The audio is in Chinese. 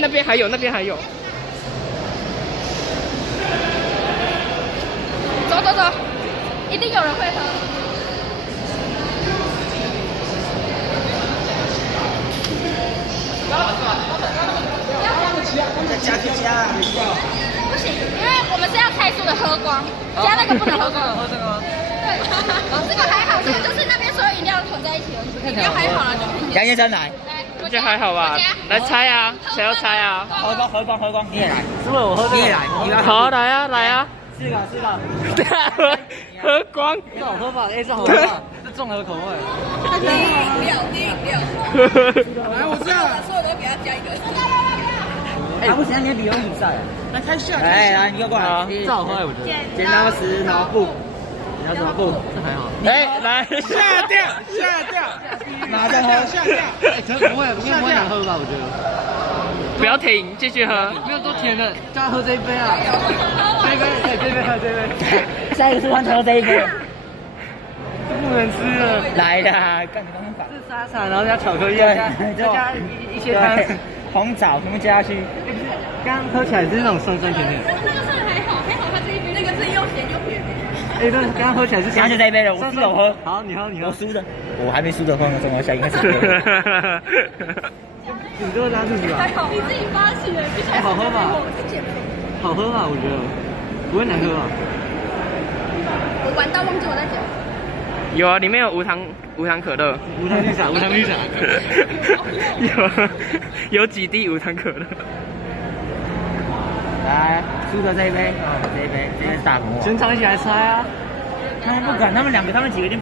那边还有，那边还有。走走走，一定有人会喝。加去加，不行，因为我们是要快速的喝光，加那个不能喝光。喝这个吗？对，这个还好，这个就是那边所有饮料混在一起而已，饮料还好啦，就可以。杨先生来，这还好吧？来猜啊，谁要猜啊？喝光，你也来，是不是我喝你也来，好，来啊，来啊！是的，喝光。这好喝吧？哎，这好喝吧？这综合口味。低饮料。来，我知道了。所有都给他加一个。哎，不行，你比游泳比赛。来开下。来，你给我过来。这好喝，我觉得。剪刀石头布。剪刀石头布，这还好。哎，来下掉。马上喝，下掉。哎，真不会难喝吧？我觉得。不要停，继续喝。没有多甜的，叫他喝这一杯啊。这一杯。下一个是完全喝这一杯。不能吃了。来啦，干你刚刚是沙茶，然后加巧克力，再加一些汤，红枣全部加下去。刚喝起来是那种酸甜甜。那个是还好，它这一杯那个是又咸又甜。哎，对，刚喝起来是现在就这一杯了，我输了，我喝。好，你喝。我输的，我还没输的话，那我下应该是。你这个拉肚子吧？还好，你自己发起的，哎，好喝吧？好喝吧？我觉得不会难喝吧？我玩到忘记我在讲。有啊，里面有无糖可乐，无糖绿茶，有几滴无糖可乐。来，输的这一杯，这一杯是大红。全场一起来猜啊！他们不敢，他们几个已经。